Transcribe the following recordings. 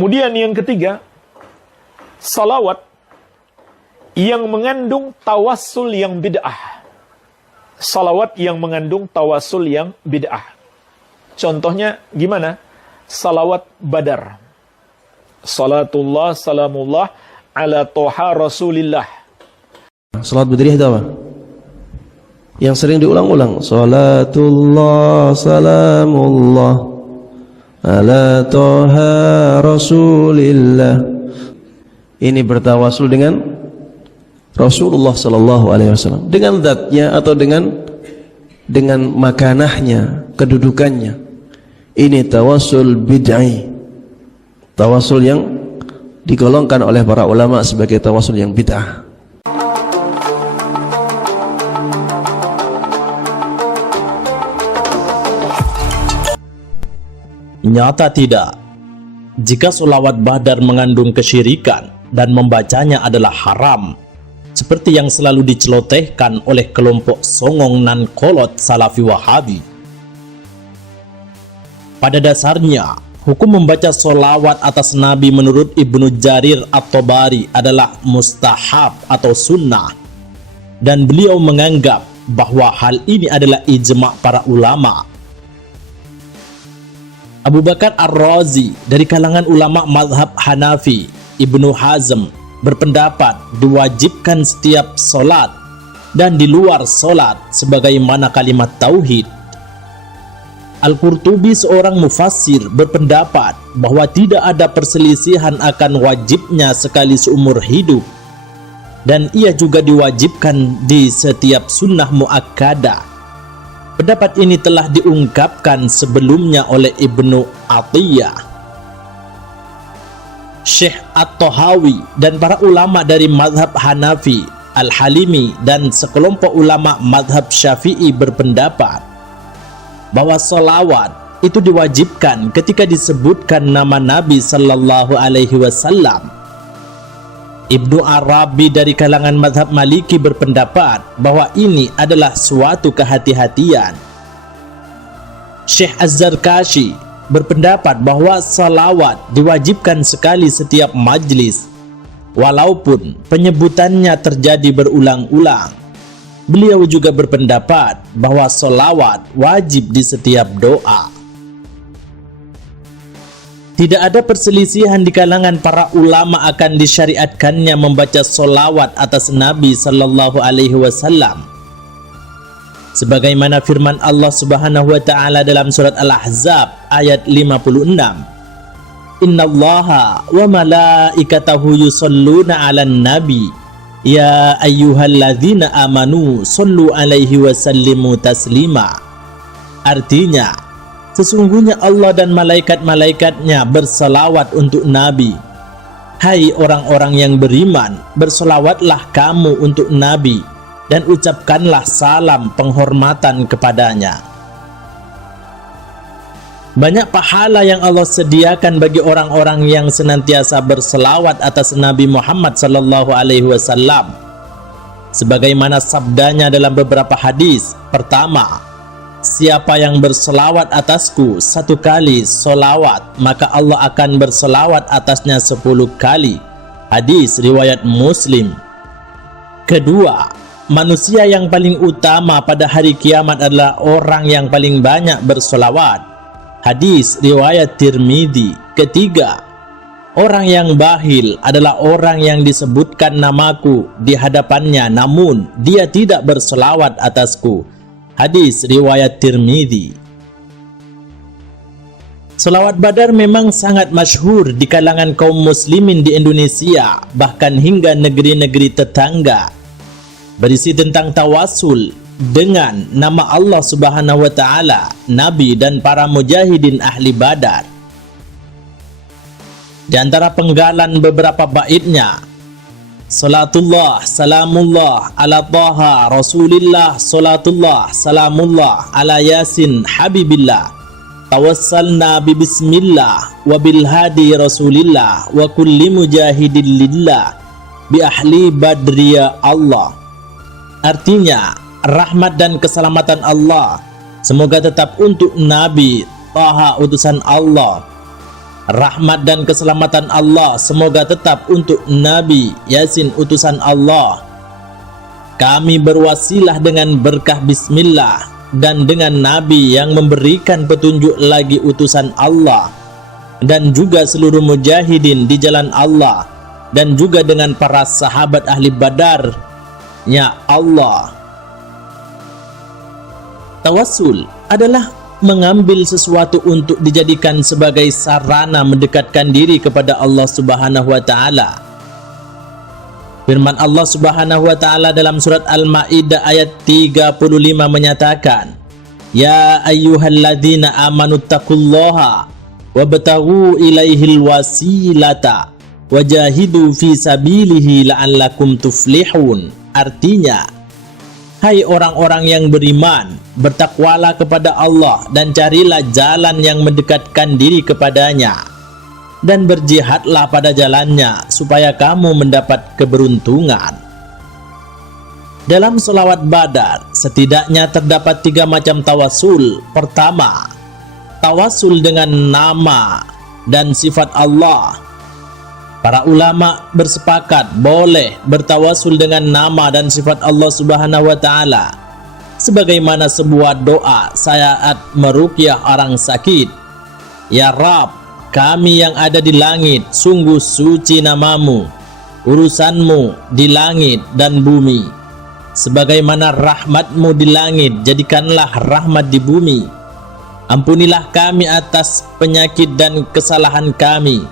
Kemudian yang ketiga, salawat yang mengandung tawassul yang bid'ah. Salawat yang mengandung tawassul yang bid'ah. Contohnya gimana? Salawat Badar. Salatullah, salamullah ala toha rasulillah. Salat Badriyah itu apa? Yang sering diulang-ulang. Salatullah, salamullah ala toha rasulillah. Ini bertawasul dengan Rasulullah sallallahu alaihi wasallam, dengan zatnya atau dengan makanahnya, kedudukannya. Ini tawassul bid'ah. Tawassul yang digolongkan oleh para ulama sebagai tawassul yang bid'ah. Nyata tidak, jika sholawat Badar mengandung kesyirikan dan membacanya adalah haram, seperti yang selalu dicelotehkan oleh kelompok songong nan kolot Salafi Wahabi. Pada dasarnya, hukum membaca sholawat atas Nabi menurut Ibnu Jarir At-Tabari adalah mustahab atau sunnah, dan beliau menganggap bahwa hal ini adalah ijma' para ulama. Abu Bakar Ar-Razi dari kalangan ulama mazhab Hanafi, Ibnu Hazm, berpendapat diwajibkan setiap solat dan di luar solat sebagaimana kalimat tauhid. Al-Qurtubi, seorang mufassir, berpendapat bahwa tidak ada perselisihan akan wajibnya sekali seumur hidup, dan ia juga diwajibkan di setiap sunnah muakkadah. Pendapat ini telah diungkapkan sebelumnya oleh Ibnu Atiyah, Syekh At-Tahawi, dan para ulama dari mazhab Hanafi, Al-Halimi, dan sekelompok ulama mazhab Syafi'i berpendapat bahwa sholawat itu diwajibkan ketika disebutkan nama Nabi sallallahu alaihi wasallam. Ibnu Arabi dari kalangan mazhab Maliki berpendapat bahwa ini adalah suatu kehati-hatian. Syekh Az-Zarkashi berpendapat bahwa salawat diwajibkan sekali setiap majlis, walaupun penyebutannya terjadi berulang-ulang. Beliau juga berpendapat bahwa salawat wajib di setiap doa. Tidak ada perselisihan di kalangan para ulama akan disyariatkannya membaca solawat atas Nabi sallallahu alaihi wasallam. Sebagaimana firman Allah Subhanahu wa taala dalam surat Al-Ahzab ayat 56. Innallaha wa malaikatahu yusholluna 'alan nabi ya ayyuhalladzina amanu shollu alaihi wa sallimu taslima. Artinya, sesungguhnya Allah dan malaikat-malaikatnya bersalawat untuk Nabi. Hai orang-orang yang beriman, bersalawatlah kamu untuk Nabi dan ucapkanlah salam penghormatan kepadanya. Banyak pahala yang Allah sediakan bagi orang-orang yang senantiasa bersalawat atas Nabi Muhammad sallallahu alaihi wasallam. Sebagaimana sabdanya dalam beberapa hadis. Pertama, siapa yang berselawat atasku 1 kali solawat, maka Allah akan berselawat atasnya 10 kali. Hadis riwayat Muslim. Kedua, manusia yang paling utama pada hari kiamat adalah orang yang paling banyak berselawat. Hadis riwayat Tirmidzi. Ketiga, orang yang bakhil adalah orang yang disebutkan namaku di hadapannya namun dia tidak berselawat atasku. Hadis riwayat Tirmidzi. Salawat Badar memang sangat masyhur di kalangan kaum muslimin di Indonesia, bahkan hingga negeri-negeri tetangga. Berisi tentang tawasul dengan nama Allah Subhanahu wa taala, Nabi, dan para mujahidin ahli Badar. Di antara penggalan beberapa baitnya, Salatullah, salamullah, ala taha, rasulillah, salatullah, salamullah, ala yasin, habibillah, tawassalna bi bismillah, wa bil hadi rasulillah, wa kulli mujahidin lillah, bi ahli badriya Allah. Artinya, rahmat dan keselamatan Allah semoga tetap untuk Nabi Taha utusan Allah, Rahmat dan keselamatan Allah semoga tetap untuk Nabi Yasin utusan Allah. Kami berwasilah dengan berkah bismillah dan dengan Nabi yang memberikan petunjuk lagi utusan Allah, dan juga seluruh mujahidin di jalan Allah, dan juga dengan para sahabat ahli Badar, ya Allah. Tawassul adalah mengambil sesuatu untuk dijadikan sebagai sarana mendekatkan diri kepada Allah Subhanahu wa taala. Firman Allah Subhanahu wa taala dalam surat Al-Maidah ayat 35 menyatakan, "Ya ayyuhalladzina amanu taqullaha wabtaghu ilaihil wasilata wajahidu fi sabilihi la'allakum tuflihun." Artinya, hai orang-orang yang beriman, bertakwalah kepada Allah dan carilah jalan yang mendekatkan diri kepadanya, dan berjihadlah pada jalannya supaya kamu mendapat keberuntungan. Dalam selawat Badar, setidaknya terdapat 3 macam tawasul. Pertama, tawasul dengan nama dan sifat Allah. Para ulama bersepakat boleh bertawasul dengan nama dan sifat Allah Subhanahu wa taala, sebagaimana sebuah doa saat meruqyah orang sakit. Ya Rabb, kami yang ada di langit, sungguh suci namamu, urusanmu di langit dan bumi. Sebagaimana rahmatmu di langit, jadikanlah rahmat di bumi. Ampunilah kami atas penyakit dan kesalahan kami.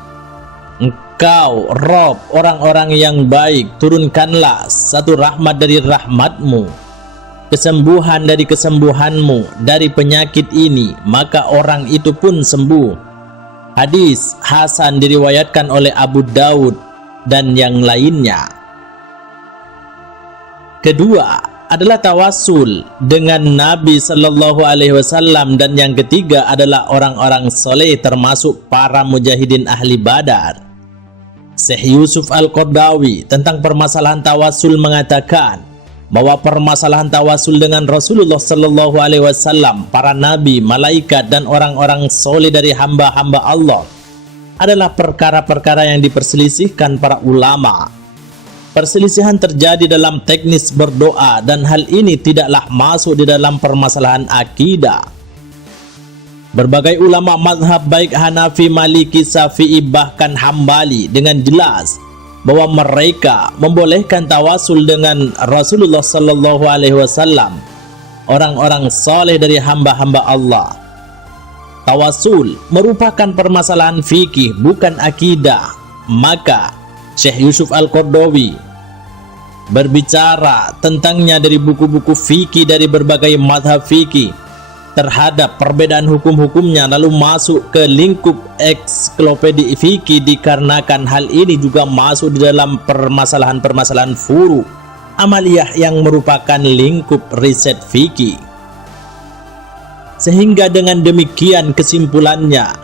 Engkau, Rabb, orang-orang yang baik, turunkanlah satu rahmat dari rahmatmu, kesembuhan dari kesembuhanmu dari penyakit ini, maka orang itu pun sembuh. Hadis Hasan diriwayatkan oleh Abu Daud dan yang lainnya. Kedua adalah tawasul dengan Nabi Sallallahu Alaihi Wasallam, dan yang ketiga adalah orang-orang soleh termasuk para mujahidin ahli Badar. Syekh Yusuf Al-Qaradawi tentang permasalahan tawasul mengatakan bahwa permasalahan tawasul dengan Rasulullah Sallallahu Alaihi Wasallam, para nabi, malaikat, dan orang-orang soleh dari hamba-hamba Allah adalah perkara-perkara yang diperselisihkan para ulama. Perselisihan terjadi dalam teknis berdoa, dan hal ini tidaklah masuk di dalam permasalahan akidah. Berbagai ulama mazhab baik Hanafi, Maliki, Syafi'i, bahkan Hambali dengan jelas bahwa mereka membolehkan tawasul dengan Rasulullah Sallallahu Alaihi Wasallam, orang-orang saleh dari hamba-hamba Allah. Tawasul merupakan permasalahan fikih, bukan akidah. Maka Syekh Yusuf Al-Qaradawi berbicara tentangnya dari buku-buku fikih dari berbagai mazhab fikih terhadap perbedaan hukum-hukumnya, lalu masuk ke lingkup ensiklopedia fikih, dikarenakan hal ini juga masuk di dalam permasalahan-permasalahan furu amaliyah yang merupakan lingkup riset fikih. Sehingga dengan demikian kesimpulannya,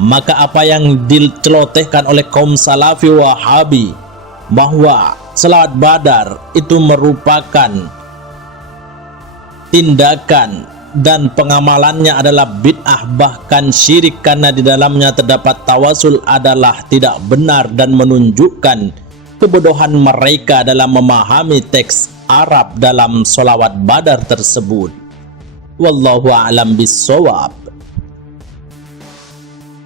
maka apa yang dicelotehkan oleh kaum Salafi Wahabi bahwa selawat Badar itu merupakan tindakan dan pengamalannya adalah bid'ah, bahkan syirik, karena di dalamnya terdapat tawasul, adalah tidak benar dan menunjukkan kebodohan mereka dalam memahami teks Arab dalam selawat Badar tersebut. Wallahu a'lam bissawab.